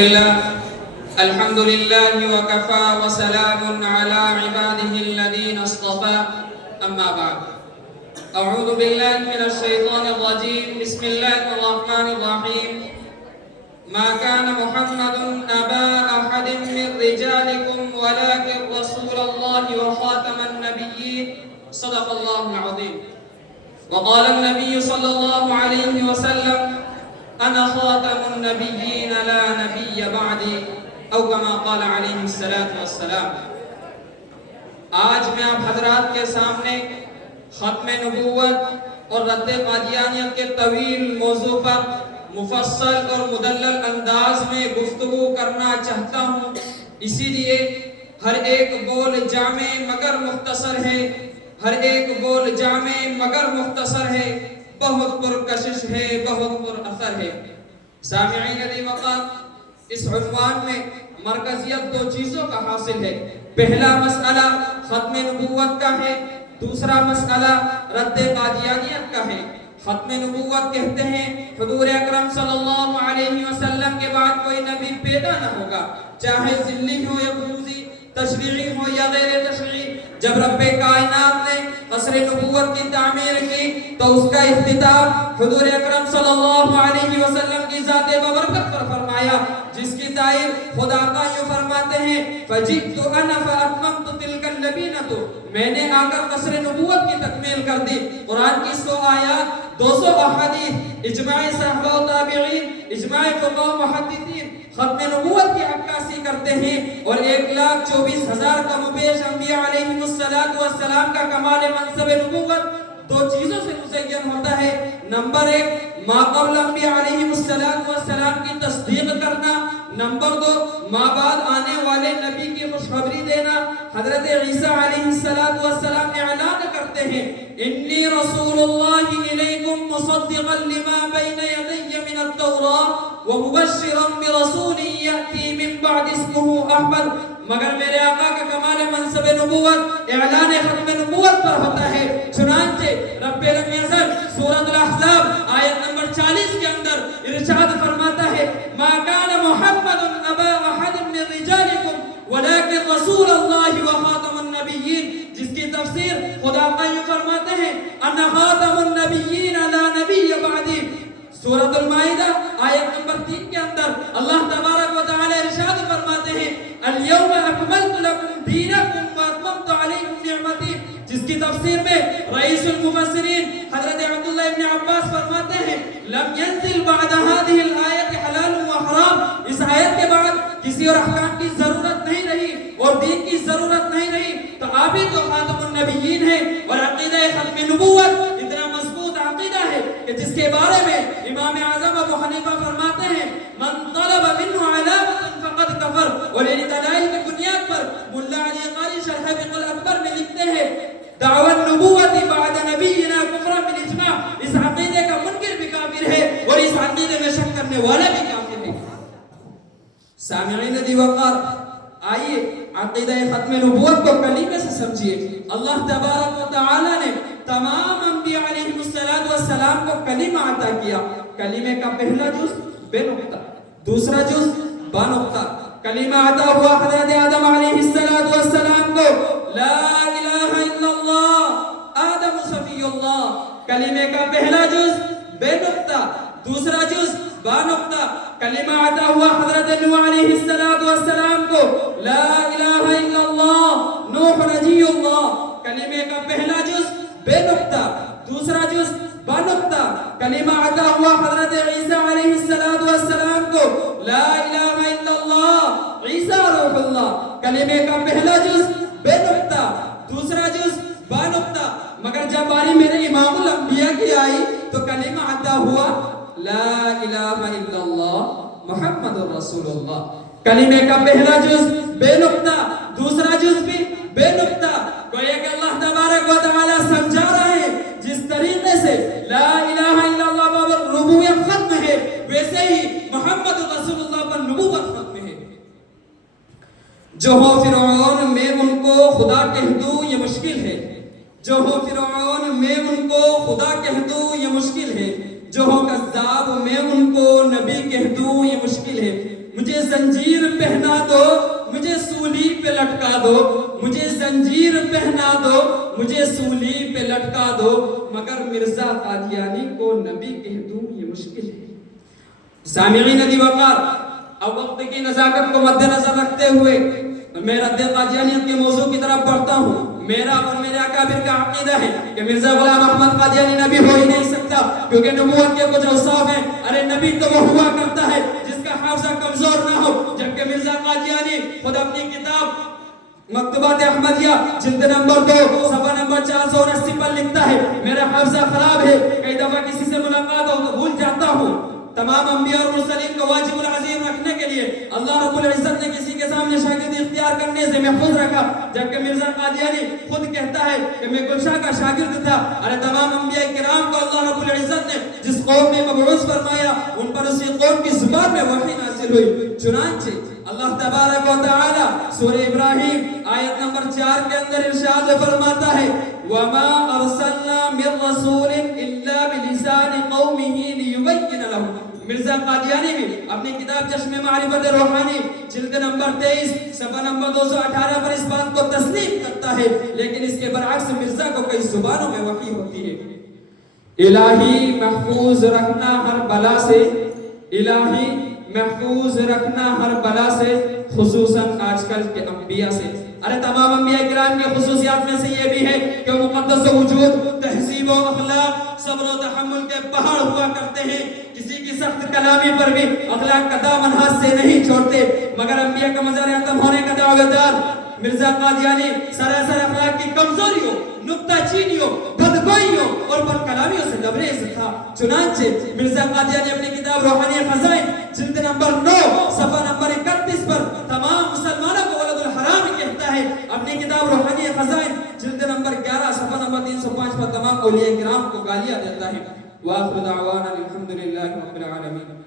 الحمد لله وكفى وسلام على عباده الذين اصطفى أما بعد أعوذ بالله من الشيطان الرجيم بسم الله الرحمن الرحيم ما كان محمد أبا أحد من رجالكم ولكن رسول الله وخاتم النبيين صدق الله العظيم وقال النبي صلى الله عليه وسلم أنا خاتم النبيين لا نبي بعدي او كما قال علیہ الصلوۃ والسلام۔ آج میں آپ حضرات کے سامنے ختم نبوت اور رد قادیانیت کے طویل موضوع پر مفصل اور مدلل انداز میں گفتگو کرنا چاہتا ہوں، اسی لیے ہر ایک بول جامع مگر مختصر ہے، ہر ایک بول جامع مگر مختصر ہے، بہت پرکشش ہے، بہت پر اثر ہے۔ سامعین علی وقار، اس عنوان میں مرکزیت دو چیزوں کا حاصل ہے۔ پہلا مسئلہ ختم نبوت کا ہے، دوسرا مسئلہ رد قادیانیت کا ہے۔ ختم نبوت کہتے ہیں حضور اکرم صلی اللہ علیہ وسلم کے بعد کوئی نبی پیدا نہ ہوگا، چاہے ذلی ہو یا بروزی، تشریعی ہو یا غیر تشریعی۔ جب رب کائنات نے قصر نبوت کی تعمیر کی تو اس کا اختتام حضور اکرم صلی اللہ علیہ وسلم کی ذات ببرکت پر فرمایا، جس کی تعریف خدا کا یوں فرماتے ہیں فَجِئْتُ أَنَا فَأَتْمَمْتُ تِلْكَ النَّبِيِّنَةُ، میں نے آ کر قصر نبوت کی تکمیل کر دی۔ قرآن کی 100 آیات، 200 احادیث، اجماع صحابہ و تابعین، اجماع فقہاء و محدثین ختم نبوت کی عکاسی کرتے ہیں، اور 1,24,000 کم و بیش انبیاء علیہ السلام کا کمال منصب نبوت دو چیزوں سے مزین ہوتا ہے۔ نمبر 1 ما قبل انبیاء علیہ السلام کی تصدیق کرنا، نمبر 2 ما بعد آنے والے نبی کی خوشخبری دینا۔ حضرت عیسیٰ علیہ السلام نے اعلان کرتے ہیں انی رسول اللہ الیکم مصدقا لما بین یدی من التوراۃ ومبشرا برسول یأتی من بعد اسمہ احمد، مگر میرے آقا کا کمال منصب نبوت اعلان ختم نبوت پر ہوتا ہے۔ چنانچہ رب لم یزل سورۃ الاحزاب آیت نمبر 40 کے اندر ارشاد فرماتا ہے ما کان محمد ابا احد من رجالکم ولکن رسول اللہ وخاتم النبیین، جس کی تفسیر خدا قیوم فرماتے ہیں انا خاتم النبیین لا نبی بعدی۔ سورۃ المائدہ آیت نمبر 3 کے اندر اللہ تبارک و تعالی ارشاد فرماتے ہیں الیوم اکملت لکم دینکم واتممت علیکم نعمتی، جس کی تفسیر میں رئیس المفسرین حضرت عبداللہ ابن عباس فرماتے ہیں لم ينزل بعد هذه الآیت حلال و حرام، اس آیت کے بعد کسی اور احکام کی ضرورت نہیں رہی اور دین کی ضرورت نہیں رہی، تو آپ ہی تو خاتم النبیین ہیں۔ اور عقیدہ ختم نبوت اتنا مضبوط عقیدہ ہے کہ جس کے بارے میں امام اعظم ابو حنیفہ فرماتے ہیں من طلب منه علامة فقد کفر، اور ان دلائل کی بنیاد پر ملا علی قاری شرح فقہ الاکبر میں لکھتے ہیں دعوی النبوت بعد نبینا کفر بالاجماع، اس عقیدے کا منکر بھی کافر ہے اور اس عقیدے میں شک کرنے والا بھی کافر ہے۔ سامعین دی وقار، آئیے عقیدہ ختم نبوت کو کلمے سے سمجھیے۔ اللہ تبارک و تعالی نے تمام انبیاء علیہ السلام کو کلمہ عطا کیا۔ کلمے کا پہلا جز بے نقطہ، دوسرا جز با نقطہ۔ کلمہ عطا ہوا حضرت آدم علیہ السلام کو لا الہ الا اللہ آدم صفی اللہ، کلمے کا پہلا جز بے نقطہ، دوسرا جز با نقطہ۔ کلمہ عطا ہوا حضرت نوح علیہ السلام کو لا الہ الا اللہ نوح نجی اللہ، کلمے کا پہلا جز بے نقطہ، دوسرا جز با نقطہ۔ کلمہ عطا ہوا حضرت عیسیٰ علیہ السلام کو لا الہ الا اللہ عیسیٰ روح اللہ، کلمے کا پہلا جز بے نقطہ، دوسرا جز با نقطہ۔ مگر جب باری میرے امام الانبیاء کی آئی تو کلمہ عطا ہوا لا الہ الا اللہ محمد رسول اللہ، کلمے کا پہلا جز بے نقطہ، دوسرا جز بھی بے نقطہ۔ گویا کہ اللہ تبارک و تعالی سمجھا رہا ہے جس طریقے سے لا الہ الا اللہ پر ربوبیت ختم ہے، ویسے ہی محمد رسول اللہ پر نبوت ختم ہے۔ جو ہو فرعون میں ان کو خدا کہہ دوں یہ مشکل ہے، جو ہو فرعون میں ان کو خدا کہہ دوں یہ مشکل ہے، جو ہو کذاب میں ان کو نبی کہہ دوں یہ مشکل ہے۔ مجھے مجھے زنجیر پہنا دو، مجھے سولی پہ لٹکا دو، مجھے زنجیر پہنا دو، مجھے سولی پہ لٹکا دو، مگر مرزا قادیانی کو نبی کہہ دوں یہ مشکل ہے۔ سامعین علی وقار، اب وقت کی نزاکت کو مد نظر رکھتے ہوئے میں رد قادیانیت کے موضوع کی طرف بڑھتا ہوں۔ میرا اور میرے اکابر کا عقیدہ ہے کہ مرزا غلام احمد قادیانی نبی ہو ہی نہیں سکتا، کیونکہ نبوت کے کچھ اوصاف ہیں۔ ارے نبی تو وہ ہوا کرتا ہے جس کا حافظہ کمزور نہ ہو، جبکہ مرزا قادیانی خود اپنی کتاب مکتوبات احمدیہ جلد نمبر 2 صفحہ نمبر 479 پر لکھتا ہے، میرا حافظہ خراب ہے، کئی دفعہ کسی سے ملاقات ہو تو بھول جاتا ہوں۔ تمام انبیاء اور مرسلین کو واجب العظیم رکھنے کے لیے اللہ رب العزت نے کسی کے سامنے شاگردی اختیار کرنے سے محفوظ رکھا، جبکہ مرزا قادیانی خود کہتا ہے کہ میں گلشاہ کا شاگرد تھا۔ ارے تمام انبیاء کرام کو اللہ رب العزت نے جس قوم میں مبعوث فرمایا، ان پر اسی قوم کی زبان میں وحی نازل ہوئی۔ چنانچہ اللہ تبارک و تعالی سورہ ابراہیم آیت نمبر 4 کے اندر ارشاد فرماتا ہے، وَمَا أَرْسَلْنَا مِن رَّسُولٍ إِلَّا بِلِسَانِ قَوْمِهِ لِيُبَيِّنَ لَهُمْ۔ مرزا قادیانی بھی اپنی کتاب چشم معرفت روحانی جلد نمبر 23 صفحہ نمبر 218 پر اس بات کو تسلیم کرتا ہے، لیکن اس کے برعکس مرزا کو کئی زبانوں میں وحی ہوتی ہے۔ الہی محفوظ رکھنا ہر بلا سے، الہی محفوظ رکھنا ہر بلا سے، خصوصاً آج کل کے انبیاء سے۔ ارے تمام انبیاء کرام کی خصوصیات میں سے یہ بھی ہے کہ مقدس وجود، تہذیب و اخلاق، صبر و تحمل کے پہاڑ ہوا کرتے ہیں، کسی کی سخت کلامی پر بھی اخلاق کا دامن ہاتھ سے نہیں چھوڑتے، مگر انبیاء کا مزار ختم ہونے کا دعویٰ دار مرزا قادیانی سراسر اخلاق کی کمزوریوں، نکتہ چینیوں، بدگوئیوں اور بد کلامیوں سے لبریز تھا۔ چنانچہ مرزا قادیانی اپنی کتاب روحانی خزائن جلد نمبر 9 صفحہ نمبر 31 پر تمام مسلمانوں کو ولد الحرام کہتا ہے۔ اپنی کتاب روحانی خزائن جلد نمبر 11 صفحہ نمبر 305 پر تمام اولیاء کرام کو گالیاں دیتا ہے۔ وآخر دعوانا الحمدللہ رب العالمین۔